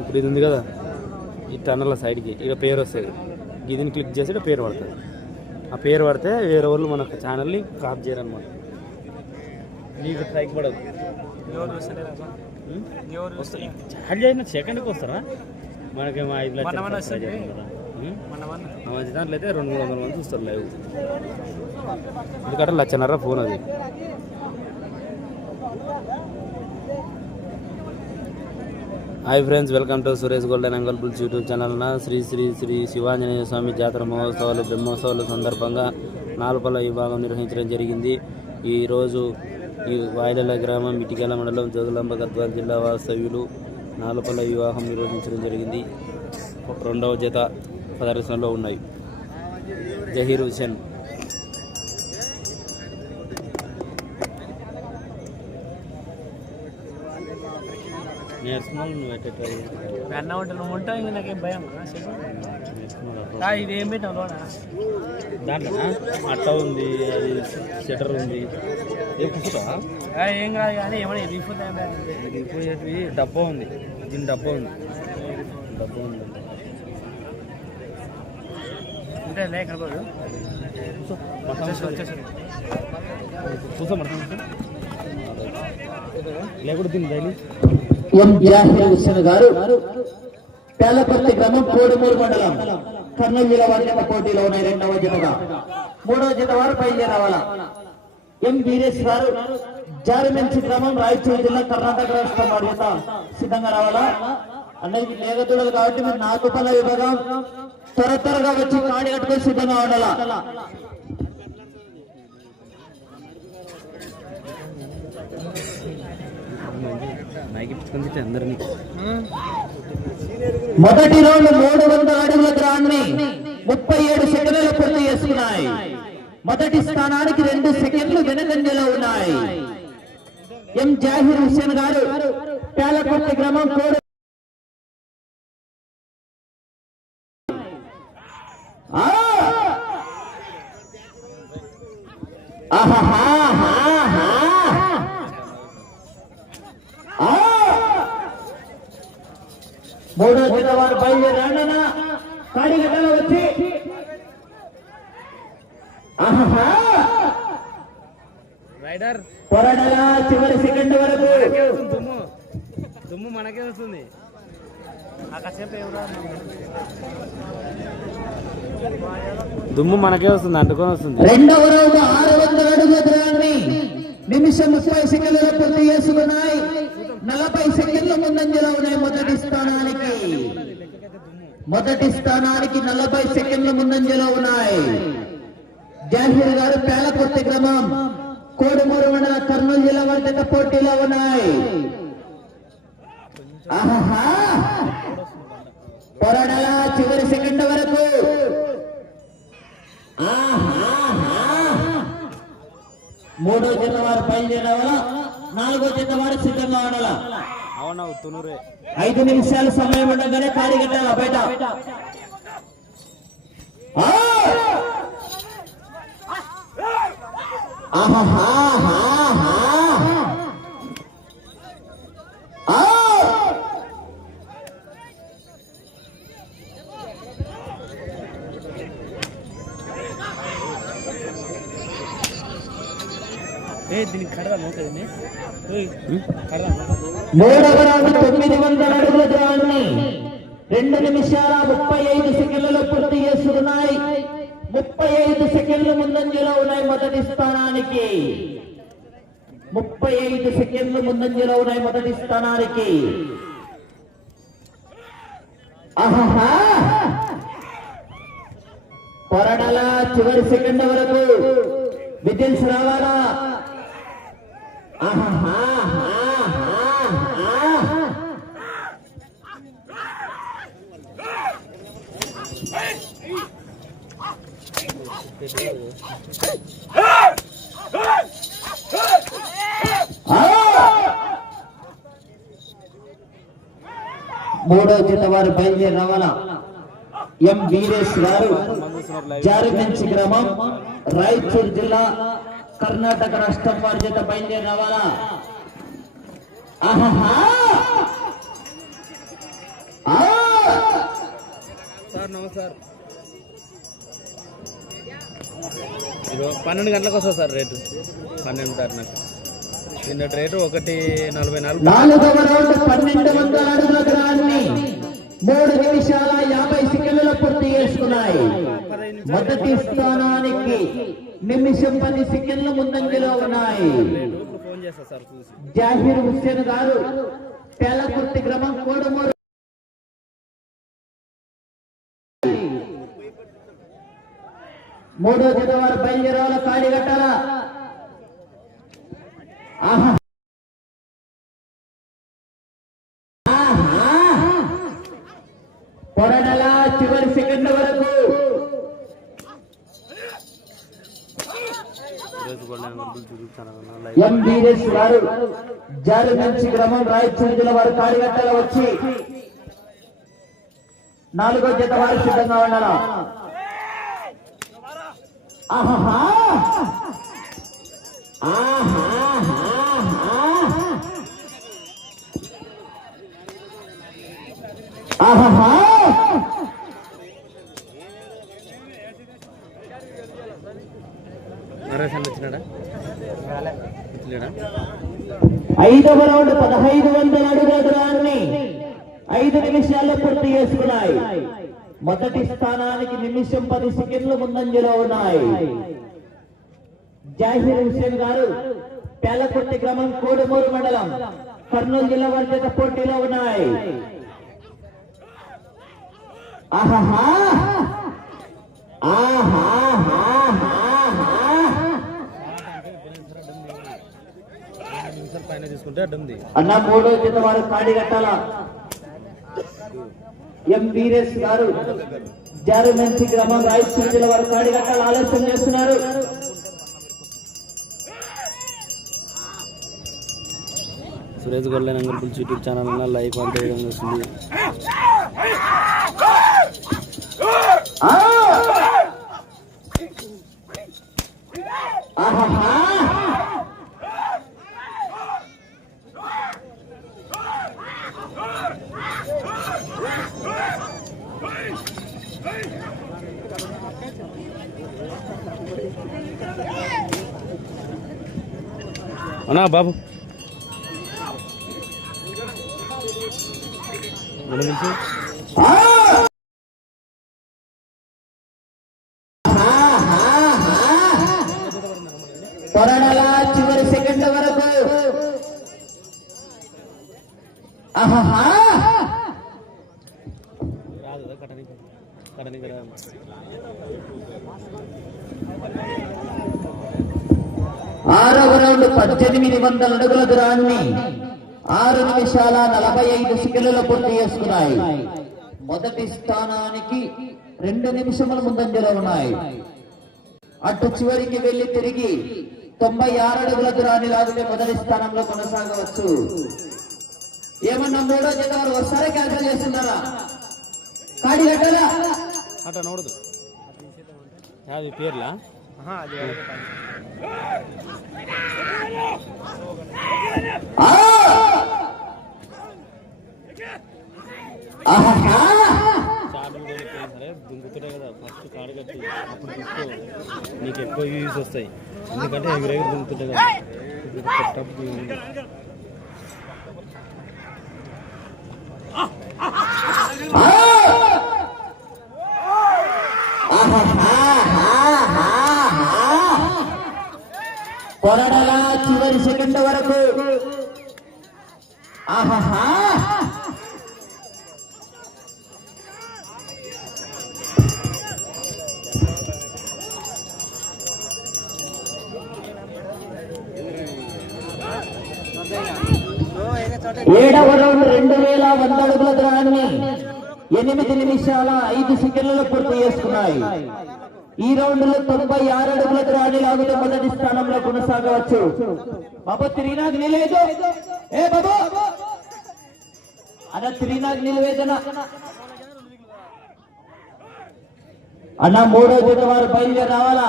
ఇప్పుడు ఇది ఉంది కదా. ఈ టన్నల సైడ్కి ఇక పేరు వస్తుంది. దీన్ని క్లిక్ చేసి పేరు పడుతుంది. ఆ పేరు పడితే వేరే వాళ్ళు మన ఛానల్ని కాప్ చేయరనమాట నీకు స్ట్రైక్ పడదు. అయిన సెకండ్కి వస్తారా? మనకేమో ఐదు లక్షలు మధ్య దాంట్లో అయితే రెండు మూడు వందల మంది చూస్తారు లైవ్. ఎందుకంటే లచ్చన్నర ఫోన్ అది. Hi friends welcome to Suresh golden Ongole bulls YouTube channel Shri Shri Shri Sivanjaneya Swamy జాతర మహోత్సవాలు బ్రహ్మోత్సవాల సందర్భంగా నాలుపల విభాగం నిర్వహించడం జరిగింది. ఈరోజు ఈ వాయిలల గ్రామం ఇటికల మండలం జోగులాంబ గద్వాల జిల్లా వాస్తవ్యులు నాలుపల వివాహం నిర్వహించడం జరిగింది. రెండవ జత ప్రదర్శనలో ఉన్నాయి. జహీర్ హుసేన్ అన్న ఉంటే నువ్వు ఉంటావు ఇంక నాకేం భయం ఇది ఏం పెట్టావు లోన? దాంట్లో అట్ట ఉంది అది షటర్ ఉంది. ఏ ఏం కాదు కానీ రీఫుల్ ఇప్పుడు డబ్బా ఉంది. దీని డబ్బా ఉంది. డబ్బా ఉంది. ఉంటే కనపడు. చూసా లేకుండా దీన్ని డైలీ ఎం జాహిర్ హుస్సేన్ గారు పేలపర్తి గ్రామం కోడుమూరు మండలం కర్నూలు జిల్లా వారి పోటీలో ఉన్నాయి. రెండవ జతగా. మూడవ జత వారు బయలుదేరవాల? ఎం వీరేష్ గారు జారిమెంచి గ్రామం రాయచూరు జిల్లా కర్ణాటక రాష్ట్రం వారి జత సిద్ధంగా రావాలా? అన్నది లేగతుడలు కాబట్టి మీరు నాకుపల్ల విభాగం త్వర త్వరగా వచ్చి కాడి కట్టుకొని సిద్ధంగా ఉండాలా? మొదటి రౌండ్ మూడు వందల అడుగుల ద్రాన్ని ముప్పై ఏడు సెకండ్లు పూర్తి చేసుకున్నాయి. మొదటి స్థానానికి రెండు సెకండ్లు వెనకంజలో ఉన్నాయి. ఎం. జాహిర్ హుస్సేన్ గారు పేలకొట్టి గ్రామం కోడు ఆ! ఆహాహాహాహా! ఆ! మూడో జత వారు బయలుదేరాడనా కాడిగడ్డలో వచ్చి ఆహాహా! రైడర్ పోరాడలా చివరి సెకండ్ వరకు దుమ్ము దుమ్ము మనకే వస్తుంది ఆ కాసేపు ఎవరు దుమ్ము మనకే వస్తుంది అంటుకొని వస్తుంది. రెండవ రౌండ్ ఆరు వందల అడుగుల దూరాన్ని. నిమిషం ముప్పై సెకండ్లు పూర్తి చేసుకున్నాయి. నలభై సెకండ్ల ముందంజలో ఉన్నాయి మొదటి స్థానానికి. మొదటి స్థానానికి నలభై సెకండ్ల ముందంజలో ఉన్నాయి. జాహీర్ గారు పేలకొత్తి గ్రామం. కోడుమూరు మండల కర్నూలు జిల్లా వర్గత పోటీలో ఉన్నాయి. పోరాడాల చివరి సెకండ్ వరకు. మూడో జత వారు బయలుదేరవాలా నాలుగో జత వారు సిద్ధంగా ఉండాలా. ఐదు నిమిషాల సమయం ఉండగానే ఖాళీ కట్టాల బయట. ఆ! మూడవ రౌండ్ తొమ్మిది వందల అడుగుల దూరాన్ని రెండు నిమిషాల ముప్పై ఐదు సెకండ్లలో పూర్తి చేసుకున్నాయి ముప్పై ఐదు సెకండ్లు ముందంజలో ఉన్నాయి మొదటి స్థానానికి. ముప్పై ఐదు సెకండ్లు ముందంజలో ఉన్నాయి మొదటి స్థానానికి. ఆహాహా! పొరడల చివరి సెకండ్ వరకు విజిల్స్ రావాలా ఆహాహా మూడో జత వారు బయలుదేరి రావాలా ఎం వీరేష్ గారు జారిమెంచి గ్రామం రాయచూరు జిల్లా కర్ణాటక రాష్ట్రం వారి జత బయలుదేరి ఆహాహా! ఇదిగో పన్నెండు గంటలకు వస్తుంది సార్ రేటు. పన్నెండు నిన్నటి రేటు ఒకటి నలభై నాలుగు. మూడు నిమిషాల యాభై సెకండ్లు పూర్తి చేసుకున్నాయి. మొదటి స్థానానికి నిమిషం పది సెకండ్ల ముందంజలో ఉన్నాయి. జాహీర్ హుస్సేన్ గారు పేలకుర్తి గ్రామం కోడమూరు మూడో జత వారు బయలుదేరాల కాడి కట్టాల? ఆహా. పొరడల చివరి సెకండ్ వరకు Suresh gold and gold YouTube channel అన్న లైక్ ఎం వీరేష్ గారు జారి నుంచి గ్రామం రాయచూరు జిల్లా వారు కాడిగట్టల వచ్చి నాలుగో జత వారు సిద్ధంగా ఉన్నారు. ఆహా ఆహా నరేష్ వచ్చినాడా? ఐదవ రౌండ్ పదహైదు వందల అడుగుల దూరాన్ని ఐదు నిమిషాల్లో పూర్తి చేసుకున్నాయి. మొదటి స్థానానికి నిమిషం పది సెకండ్లు ముందంజలో ఉన్నాయి. జాహిర్ హుసేన్ గారు పేలకుర్తి గ్రామం కోడుమూరు మండలం కర్నూలు జిల్లా వారి పోటీలో ఉన్నాయి. ఆహాహా! ఆహాహాహాహా. రెండు నిమిషాలు పైన తీసుకుంటే అడ్డు ఉంది. అన్న మూడో జత వారు కాడి కట్టాల? ఎం వీరేష్ గారు జారుమంచి గ్రామం రాయచూరు జిల్లా వారు కాడి కట్టాల ఆలస్యం చేస్తున్నారు. Suresh gold and gold YouTube channel like అంతే వస్తుంది ఆ! ఆహాహా! అన్నా బాబు? రెండు చివరి సెకండ్ వరకు. ఆహా పద్దెనిమిది వందల అడుగుల దూరాన్ని ఆరు నిమిషాల నలభై ఐదు సెకండ్లలో పూర్తి చేసుకున్నాయి. మొదటి స్థానానికి రెండు నిమిషముల ముందంజలో ఉన్నాయి. అటు చివరికి వెళ్ళి తిరిగి తొంభై ఆరు అడుగుల దూరాన్ని లాగితే మొదటి స్థానంలో కొనసాగవచ్చు. ఏమన్నా మూడో జత వారు వస్తారా? క్యాన్సిల్ చేస్తున్నారా? కాడి కట్టాలా? అట్లా నోడదు. యాది పేర్లా? సరే దుంకుతుంటే కదా ఫస్ట్ కాడు కట్టి. అప్పుడు తీసుకో. నీకు ఎక్కువ వ్యూస్ వస్తాయి. ఎందుకంటే ఎగురెగురు దుంకుతుంటే కదా. ఇప్పుడు పొరడల చివరి సెకండ్ వరకు. ఆహాహా ఏడవ రౌండ్ రెండు వేల వంద అడుగుల దూరాన్ని ఎనిమిది నిమిషాల ఐదు సెకండ్లలో పూర్తి చేసుకున్నాయి. ఈ రౌండ్లో తొంభై ఆరు అడుగుల దూరాన్ని లాగుతూ మొదటి స్థానంలో కొనసాగవచ్చు. బాబు త్రీనాథ్ నిలేదు. ఏ బాబు? అన్న త్రీనాథ్ నిలవేదన. అన్న మూడో జత వారు బయలుదేరి రావాలా?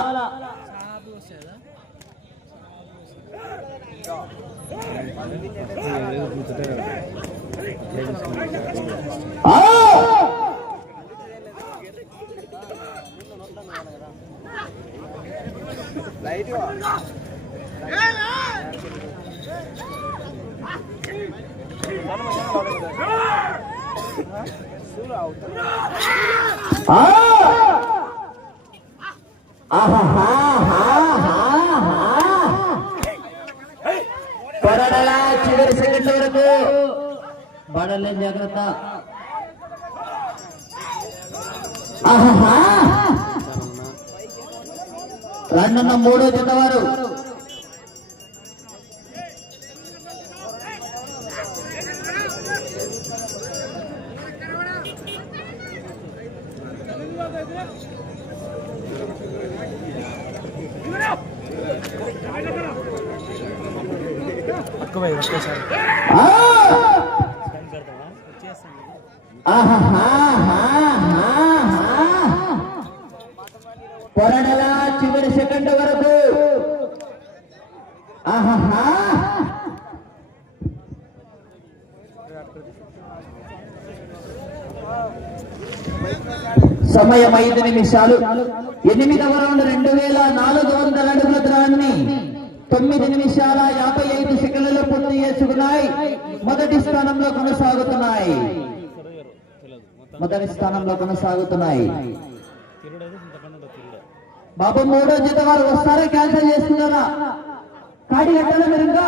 ఆ! ఆ! చివరి సెకండ్ వరకు పడలే జాగ్రత్త ఆహాహా. రన్నన్న మూడో జత వారు పొరడల చివరి సెకండ్ వరకు. సమయం ఐదు నిమిషాలు. ఎనిమిదవ రౌండ్ రెండు వేల నాలుగు వందల అడుగుల దూరాన్ని తొమ్మిది నిమిషాల యాభై ఐదు సెకండ్లలో పూర్తి చేసుకున్నాయి. మొదటి స్థానంలో కొనసాగుతున్నాయి. మొదటి స్థానంలో కొనసాగుతున్నాయి. బాబు మూడో జత వారు వస్తారా? క్యాన్సిల్ చేస్తున్నారా? కాడి కట్టాల మీరు ఇంకా?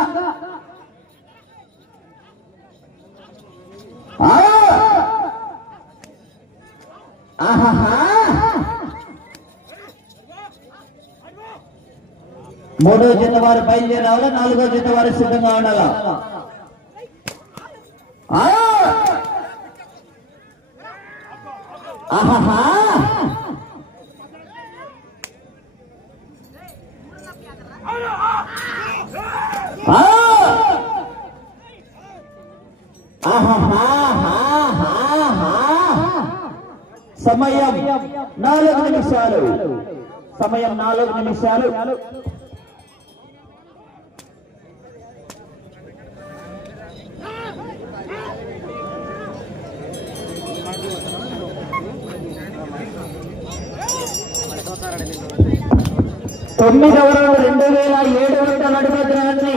మూడో జత వారు బయలుదేరి రావాలా నాలుగో జత వారు సిద్ధంగా ఉండాలా? ఆ! సమయం నాలుగు నిమిషాలు. సమయం నాలుగు నిమిషాలు. తొమ్మిదవ రౌండ్ రెండు వేల ఏడు వందల అడుగుల దూరాన్ని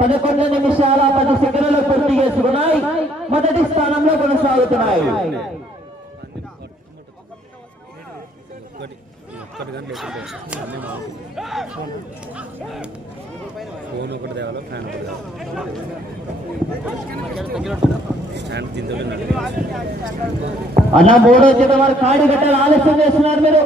పదకొండు నిమిషాల పది సెకండ్లు పూర్తి చేసుకున్నాయి. మొదటి స్థానంలో కొనసాగుతున్నాయి. ఫోన్ ఒకటి తేవాలి ఫ్యాన్ ఒకటి ఫ్యాన్ స్టాండ్ తింటే అన్న మూడో జత వారు కాడి గట్టలు ఆలస్యం చేస్తున్నారు మీరు.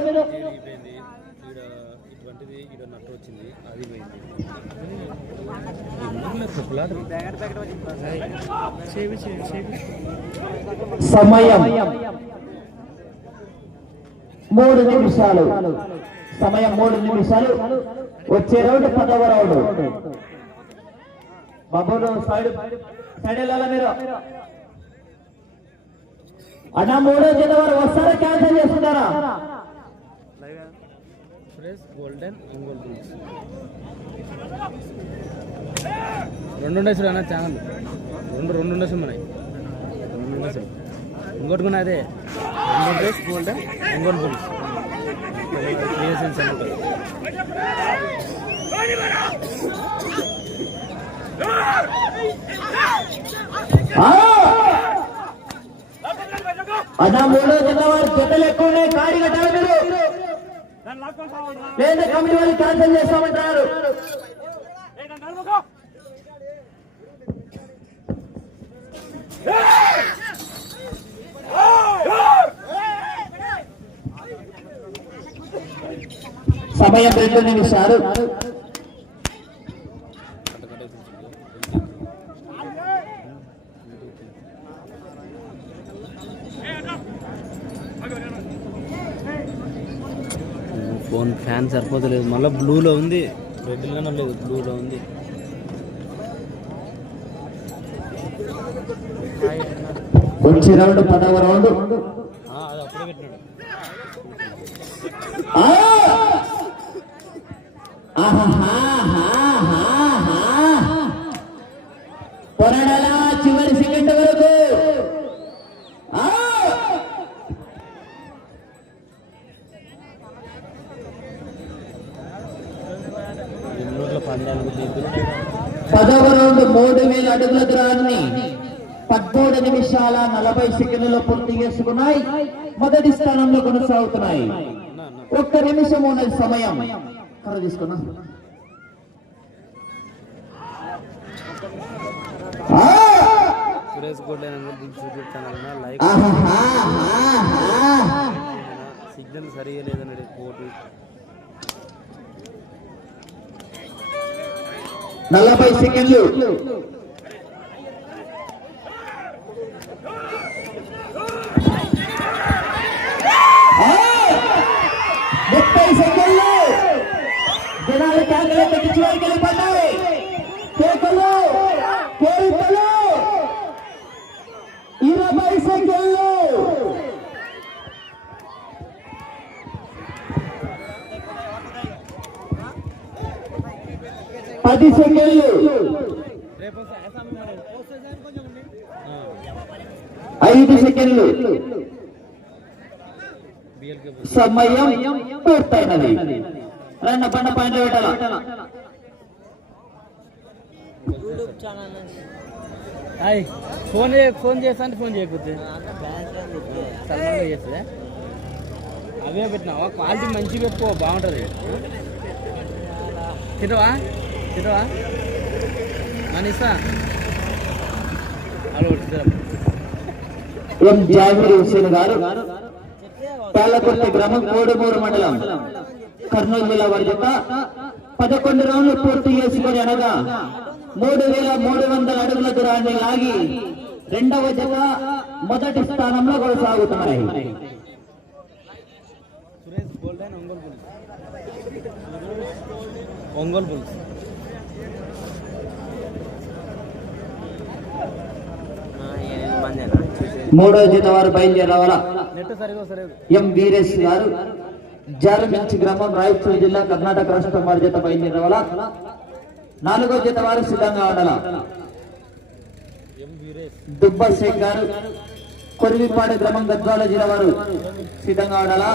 సమయం మూడు నిమిషాలు. సమయం మూడు నిమిషాలు వచ్చే రౌండ్ పదవ రౌండ్ బాబు సైడ్ సైడ్ వెళ్ళాలా మీరు? అన్న మూడో జత వారు వస్తారా క్యాన్సిల్ చేస్తున్నారా ఫ్రెష్ గోల్డెన్ ఒంగోలు రూల్స్ రెండు ఉండే అన్న ఛానల్ రెండు రెండు ఉండే మనకి రెండు ఉండే ఇంకోటి కూడా అదే. Ongole race golden Ongole rules creations అని ఉంటుంది ఆ! అన్న మూడో జత వారు జతలు ఎక్కువ ఉన్నాయి. కాడి కట్టాలి మీరు. లేదా కమిటీ వాళ్ళు క్యాన్సిల్ చేస్తామంటారు సమయం రెండు నిమిషాలు ఫోన్ ఫ్యాన్ సరిపోతలేదు. మళ్ళీ బ్లూలో ఉంది. రెడ్లోనే లేదు బ్లూలో ఉంది. వచ్చే రౌండ్ పదవ రౌండ్. ఆ, అది అప్పుడే పెట్టినాడు ఆ! ఆహాహాహాహాహా. పొరడలా చివరి సెకండ్ వరకు ఆ! ఎన్నూరులో పందాలు ఇద్దరు పదవ రౌండ్ మూడు వేల అడుగుల దూరాన్ని నిమిషాల నలభై సెకండ్లలో పూర్తి చేసుకున్నాయి. మొదటి స్థానంలో కొనసాగుతున్నాయి. ఒక్క నిమిషం ఉన్నది సమయం. కర్ర తీసుకున్నా! Suresh YouTube channel like. Signal సరిగా కోటి. నలభై సెకండ్లు ఆ! ముప్పై సెకండ్లు జనాలు కేకలు పెట్టి చివరికి వెళ్ళిపోతాయి కేకలు కేకలు ఇరవై సెకండ్లు పది సెకండ్లు. ఐదు సెకండ్లు. సమయం పూర్తయినది. రెండు బండ పాయింట్లు పెట్టాల? ఫోన్ ఫోన్ చేస్తాను ఫోన్ చేయకపోతే? సడన్గా అవే పెట్టినావా? క్వాలిటీ మంచి పెట్టుకో బాగుంటుంది. తినవా అలా కొట్టుకురా ఎం జావీర్ హుసేన్ గారు పాలకొండ గ్రామం కోడుమూరు మండలం. కర్నూలు జిల్లా వారి జత పదకొండు రౌండ్లు పూర్తి చేసుకొని అనగా మూడు వేల మూడు వందల అడుగుల దూరాన్ని లాగి రెండవ జత మొదటి స్థానంలో కొనసాగుతున్నాయి. ఒంగోలు మూడవ జత వారు బయలుదేరి రావాలా నెట్ సరిగా సరే ఎం వీరేష్ గారు జారమించి గ్రామం రాయచూరు జిల్లా కర్ణాటక రాష్ట్రం వారి జత బయలుదేరి రావాలా నాలుగో జత వారు సిద్ధంగా ఉండాలా? ఎం వీరేష్ దుబ్బ సింగ్ గారు కొరివిపాడు గ్రామం గద్వాల జిల్లా వారు సిద్ధంగా ఉండాలా?